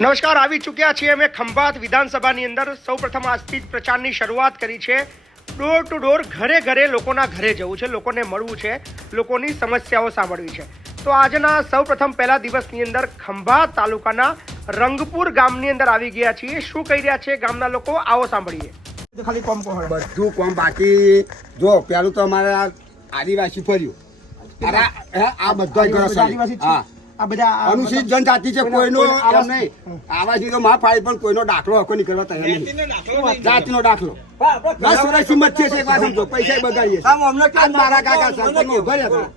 નમસ્કાર, આવી ચૂક્યા છીએ અમે ખંભાત વિધાનસભાની અંદર. સૌપ્રથમ આજથી જ પ્રચારની શરૂઆત કરી છે. ડોર ટુ ડોર, ઘરે ઘરે લોકોના ઘરે જવું છે, લોકોને મળવું છે, લોકોની સમસ્યાઓ સાંભળવી છે. તો આજના સૌપ્રથમ પહેલા દિવસની અંદર ખંભાત તાલુકાના રંગપુર ગામની અંદર આવી ગયા છીએ. શું કહી રહ્યા છે ગામના લોકો, આવો સાંભળીએ. ખાલી કોમ બધું કોમ બાકી. જો પેલું તો અમારે આદિવાસી ફર્યું, આ બધા આ બધા અનુસૂચિત જનજાતિ છે, કોઈનો એમ નહીં આવાજી તો માં ફાડી, પણ કોઈનો દાખલો હકો નહીં કરવા તૈયાર નહીં. જાતિનો દાખલો 10 વર્ષથી મત છે. એક વાત સમજો, પૈસા બગાડીએ છે. મારા કાકા સરપંચનો ઉભા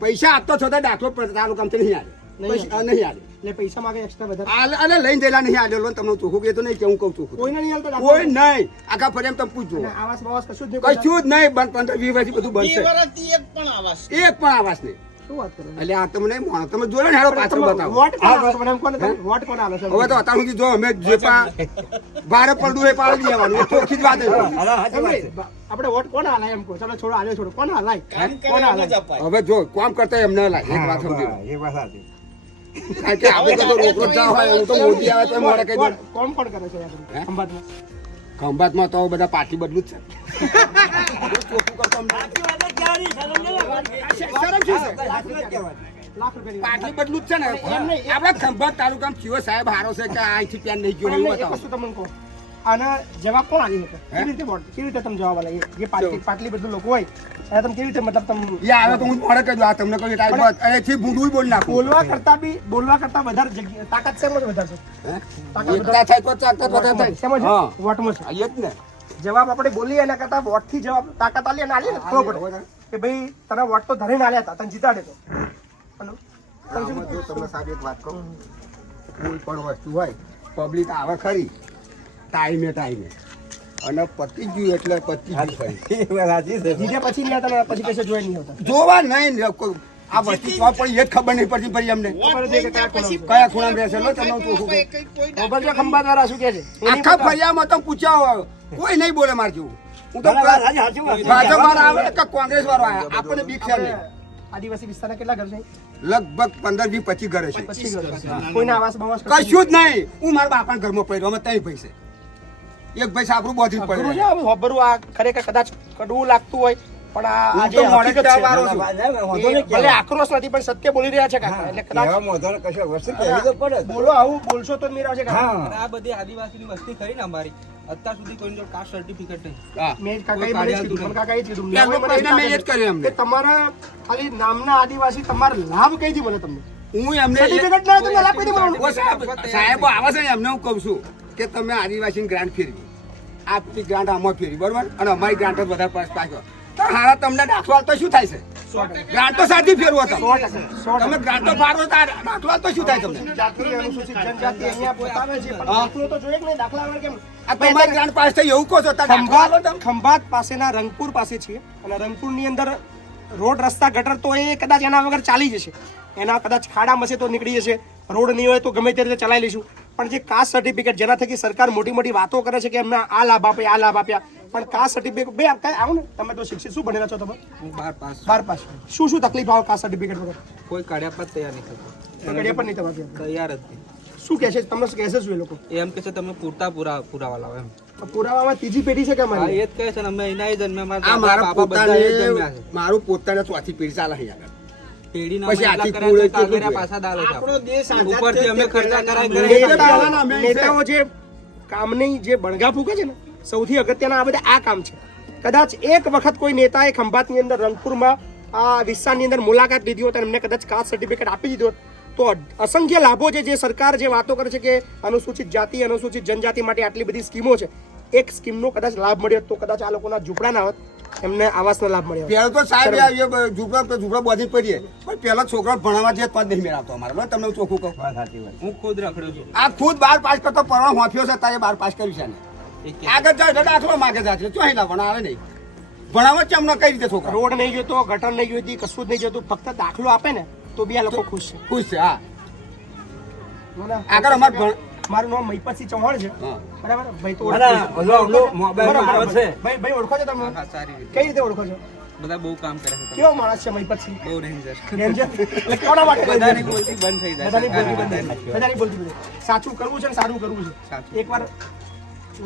પૈસા આપતો છો તો દાખલો તાલુકામાંથી નહીં આવે, નહીં આવે. પૈસા માંગે એક્સ્ટ્રા વધારે અને લઈને જયેલા નહીં આવેલો. તમને ચોખ્ખું કે તો નહીં કેવું કહું છું, કોઈને નહીં આલતા કોઈ નહીં. આખા ફરી તમે પૂછજો, આવાસ બાવાસ કશું જ કશું જ નહીં. 15-20 વર્ષથી બધું બનશે, એક પણ આવાસ નહીં. શું વાત કરો? એટલે આ તમને તમે જોડે ને હેડો પાછળ બતાવો. વોટ કોને આલે છે? હવે તો અત્યાર સુધી જો અમે જે ભારે પડું એ પાડી દેવાનું, ચોખ્ખી જ વાત છે. આપણે વોટ કોને આલે એમ કહો. ચલો છોડો, આલે છોડો, કોને આલાય? કોને આલાય? હવે જો કામ કરતા એમને લાય. એક વાત સમજી, કારણ કે આપણે તો રોકડો જ હોય. હું તો મોદી આવે તો મારે કઈ દઉં. કોણ કોણ કરે છે ખંભાતમાં? ખંભાતમાં તો બધા પાર્ટી બદલું જ છે. પાટલી બદલું જ છે ને. આપડે ખંભાત તાલુકામાં કયો સાહેબ હારો છે કે અહીંથી પેન નહીં ગયો એવું બતાવો. અને જવાબ કોણ આવી શકે? કેવી રીતે વોટ, કેવી રીતે તમે જવાબ આલે? જે પાટલી બધું લોકો હોય એને તમે કેવી રીતે, મતલબ તમે આવે તો હું મોડે કહી દઉં, આ તમને કોઈ ટાઈમ અહીંથી ભૂંડું બોલ નાખું. બોલવા કરતા વધારે જગ્યા તાકાત શેમાં વધારે છે? એકતા થાય તો તાકાત વધારે થાય. શેમાં છે? વોટમાં છે. એ જ ને. જવાબ આપણે બોલીએ એના કરતા વોટ થી જવાબ તાકાત આલી અને આલી ને ખબર પડે કે ભાઈ તને વોટ તો ધરીને આલ્યા હતા, તને જીતાડે તો. હેલો, તમને સાહેબ એક વાત કહું, કોઈ પણ વસ્તુ હોય પબ્લિક આવે ખરી ટાઈમે અને પતી ગયું એટલે પતી ગયું. જીત્યા પછી નહીં આવતા, પછી કશે જોઈ નહીં હોતા. જોવા નહીં આ વસ્તુ તો પણ એ જ ખબર નહીં પડતી ફરી અમને કયા ખૂણામાં રહેશે. લો તમને ચોખ્ખું ખંભાત વાળા શું કે છે? આખા ફરિયામાં તો પૂછ્યા કોઈ નહીં બોલે માર જેવું. હું તો ભાજપ વાળા આવે કે કોંગ્રેસ વાળો આવે, આપણને બીક છે નહીં. આદિવાસી વિસ્તારના કેટલા ઘર છે? લગભગ 15-20-25 ઘરે છે. 25 ઘર. કોઈના આવાસ બાવાસ કશું જ નહીં. હું મારા બાપાના ઘરમાં પડ્યો, અમે 3 ભાઈ છે. એક ભાઈ સાબરું બોધી પડે. બરું આ ખરેખર કદાચ કડવું લાગતું હોય પણ આ જે હકીકત છે, ભલે આક્રોશ નથી પણ સત્ય બોલી રહ્યા છે કાકા. એટલે કદાચ બોલો, આવું બોલશો તો મેરા છે કાકા. આ બધી આદિવાસીની વસ્તી ખરી ને અમારી, અત્યાર સુધી કોઈની જોડે કાસ્ટ સર્ટિફિકેટ નહીં. મેં કાકા એ મને કીધું, કાકા એ કીધું કે તમારા ખાલી નામના આદિવાસી તમારો લાભ કઈ દી મળે તમને? હું એમને સર્ટિફિકેટ ના તમને લાભ કઈ દી મળે? સાહેબો આવે છે એમને હું કહું છું કે તમે આદિવાસી ગ્રાન્ટ ફેરવી, આપની ગ્રાન્ટ આમાં ફેરવી, બરોબર, અને અમારી ગ્રાન્ટ જ વધારે પાછો તો હારા તમને દાખલો તો શું થાય છે? ગ્રાન્ટ તો સાચી ફેરવો તમે ગ્રાન્ટ તો ફાળવો દાખલો તો શું થાય તમને? જાતિ અનુસૂચિત જનજાતિ અહીંયા બતાવે છે પણ દાખલો તો જોઈએ કે નહીં? દાખલા વગર કેમ? આ તમારી ગ્રાન્ટ પાસ થઈ એવું કહો છો? ખંભાત પાસેના રંગપુર પાસે છીએ અને રંગપુરની અંદર રોડ રસ્તા ગટર તો એ કદાચ એના વગર ચાલી જશે, એના કદાચ ખાડા મસે તો નીકળી જશે, રોડ નહીં હોય તો ગમે તે રીતે ચલાવી લઈશું. પણ જે કાસ્ટ સર્ટિફિકેટ જેના થકી સરકાર મોટી મોટી વાતો કરે છે કે એમને આ લાભ આપ્યા, આ લાભ આપ્યા, પણ કાસ્ટ સર્ટિફિકેટ બે આવો ને. તમે તો શિક્ષિત, શું ભણેલા છો તમે? હું 12 પાસ. શું તકલીફ આવે કાસ્ટ સર્ટિફિકેટ વગર? કોઈ કાઢ્યા પર તૈયાર નહીં થતું. કડિયા પણ નહીં તમારે તૈયાર જ નહીં. શું કહે છે તમને? શું કહે છે શું એ લોકો? એમ કે છે તમે પૂરતા પુરાવા લાવો એમ. પુરાવામાં ત્રીજી પેઢી છે કે હા, અમારી? એ જ કહે છે ને અમે એના એ જન્મ્યા, આ મારા પોતાને મારું પોતાને ચોથી પેઢી ચાલે અહીં આગળ. નેતાઓ જે કામની જે બણગા ફૂકે છે ને, સૌથી અગત્યના આ બધા આ કામ છે. કદાચ એક વખત કોઈ નેતાએ ખંભાતની અંદર રંગપુરમાં આ વિસ્તારની અંદર મુલાકાત લીધી હોત અને એમને કદાચ કાસ્ટ સર્ટિફિકેટ આપી દીધો તો અસંખ્ય લાભો છે. જે સરકાર જે વાતો કરે છે કે અનુસૂચિત જાતિ અનુસૂચિત જનજાતિ માટે આટલી બધી સ્કીમો છે, એક સ્કીમનો કદાચ લાભ મળ્યો તો કદાચ આ લોકોના ઝૂંપડા ના હોત, એમને આવાસનો લાભ મળ્યો. પેલો તો સાહેબ ઝૂંપડા બોધી પડીએ, પણ પેલા છોકરા ભણવા જે પદ નહીં મેળવતો અમારે. તમને ચોખ્ખું કહું, હું ખુદ રખડ્યો છું. આ ખુદ 12 પાસ કરતો પરવા હોફ્યો છે, તારે 12 પાસ કર્યું છે. આગળ જાય એટલે દાખલો માગે જાય, ચોહી ના ભણાવે નહીં. ભણાવવા ચમ ન કઈ રીતે છોકરા? રોડ નહીં જોતો, ગટર નહીં જોઈતી, કશું જ નહીં જોતું, ફક્ત દાખલો આપે ને તો બી આ લોકો ખુશ છે. ખુશ છે. હા, આગળ અમારે મારું નામ મહિપતસિંહ ચૌહાણ છે, બરાબર? ભાઈ તો મોબાઈલ આવે છે. ભાઈ ઓળખો છો તમે? સારી રીતે. કઈ રીતે ઓળખો છો? બધા બહુ કામ કરે છે કેવો માણસ છે મહિપતસિંહ? બહુ ડેન્જર ડેન્જર? એટલે કોના માટે બધાની બોલતી બંધ થઈ જાય બધાની બોલતી બંધ થઈ જાય. બધાની બોલતી બંધ થઈ જાય. સાચું કરવું છે ને સારું કરવું છે. સાચું. એકવાર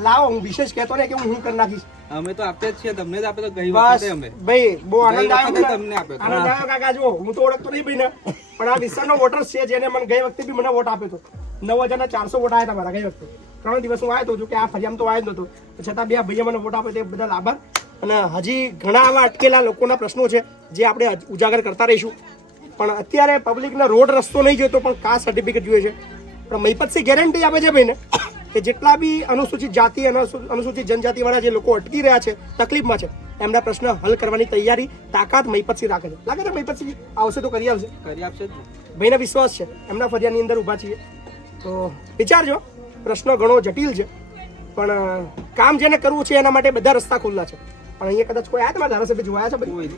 લાવો, હું વિશેષ કહેતો ને કે હું કરી નાખીશ. અમે તો આપીએ જ છીએ તમને જ આપે તો ગઈ બસ વખતે અમે ભાઈ બહુ આનંદ ગઈ આવ્યો વખતે મને. તમને આપ્યો હતો. આનંદ આવ્યો કાકા. જો હું તો ઓળખતો નહીં ભાઈને, પણ આ વિસ્તારનો વોટર છે જેને મને ગઈ વખતે બી મને વોટ આપ્યો હતો. 9,400 વોટ આવ્યા હતા મારા ગઈ વખતે. 3 દિવસ હું આવ્યો હતો, જો કે આ ફરિયામાં તો આવ્યો જ નહોતો, છતાં બે ભાઈએ મને વોટ આપ્યો તે બદલ આભાર. અને હજી ઘણા આવા અટકેલા લોકોના પ્રશ્નો છે જે આપણે ઉજાગર કરતા રહીશું. પણ અત્યારે પબ્લિકને રોડ રસ્તો નહીં જોઈતો, પણ કાસ્ટ સર્ટિફિકેટ જોઈએ છે. પણ મહિપતસિંહ ગેરંટી આપે છે ભાઈને કે જેટલા બી અનુસૂચિત જાતિ અને અનુસૂચિત જનજાતિ વાળા જે લોકો અટકી રહ્યા છે, તકલીફમાં છે, એમના પ્રશ્ન હલ કરવાની તૈયારી, તાકાત મહિપતસિંહ રાખે છે. લાગે છે મહિપતસિંહ આવશે તો કરી આવશે? કરી આપશે જ ને. ભાઈને વિશ્વાસ છે, એમના ફરિયાદની અંદર ઊભા છીએ. તો વિચારજો, પ્રશ્ન ઘણો જટિલ છે, પણ કામ જેને કરવું છે એના માટે બધા રસ્તા ખુલ્લા છે. પણ અહીંયા કદાચ કોઈ આવ્યા તમારા ધારાસભ્ય જોયા છે ભાઈ?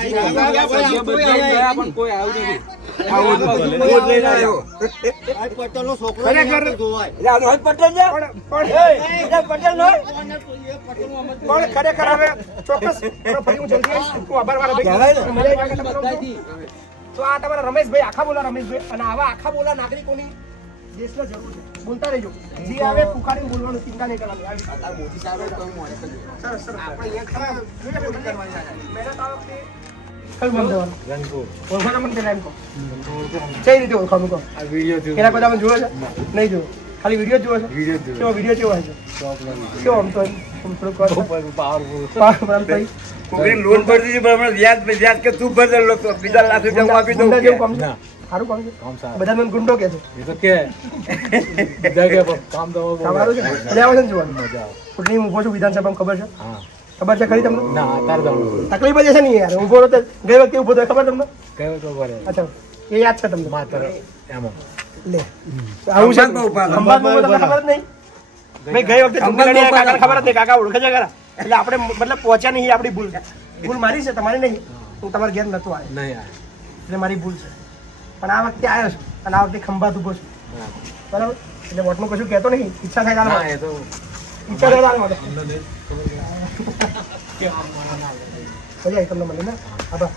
સભ્ય બધા ગયા પણ કોઈ આવ્યું નથી. પણ ખરેખર હવે ચોક્કસ ફરી હું જલ્દી આવીશ. ખૂબ આભાર મારા ભાઈ. મજા આવી કાકા તમારો. તો આ તમારા રમેશભાઈ, આખા બોલા રમેશભાઈ, અને આવા આખા બોલા નાગરિકોની દેશને જરૂર છે. બોલતા રહેજો, જે આવે ફુખાડીને બોલવાનું, ચિંતા નહીં કરવાની. સરસ સરસ. મહેનત આ વખતે કયું ગામ જવાનું? ઓળખો મને પેલા એમ કહો. કઈ રીતે ઓળખવાનું કહો? પેલા બધા મને જોયો છે? નહીં જોયો, ખાલી વિડીયો જોયો છે? કેવો વિડીયો કેવો હોય છે? કેવો આમ તો લોન ભરી દીધી, પણ હમણાં વ્યાજ કે તું ભરેલો લોકો બીજા લાખ રૂપિયા હું આપી દઉં ગુંડા જેવું કામ કે? છે? સારું કામ છે? બધા મને ગુંડો કે છે. કામ સારું છે. એટલે આવે છે ને જોવાનું. ચૂંટણી ઊભો છું વિધાનસભામાં, ખબર છે? ખબર છે ખરી તમને? તકલીફ જ છે ને યાર. ઊભો રહ્યો ગઈ વખતે ઊભો થયો, ખબર તમને? અચ્છા, એ યાદ છે તમને? લે આવું છે. ખંભાતમાં તમને ખબર જ નહીં? ભાઈ ગઈ વખતે ચૂંટણી લડી કાકા ખબર જ નહીં, કાકા ઓળખે છે ખરા. એટલે આપણે મતલબ પહોંચ્યા નહીં, આપણી ભૂલ. ભૂલ મારી છે, તમારી નહીં. હું તમારા ઘેર નતો આવ્યો એટલે મારી ભૂલ છે. પણ આ વખતે આવ્યો છું અને આ વખતે ખંભાત ઉભો છું, બરાબર? એટલે વોટનું કશું કહેતો નહીં. ઈચ્છા થાય તારે ઈચ્છા થાય તારે મજા આવી તમને મળીને. આભાર.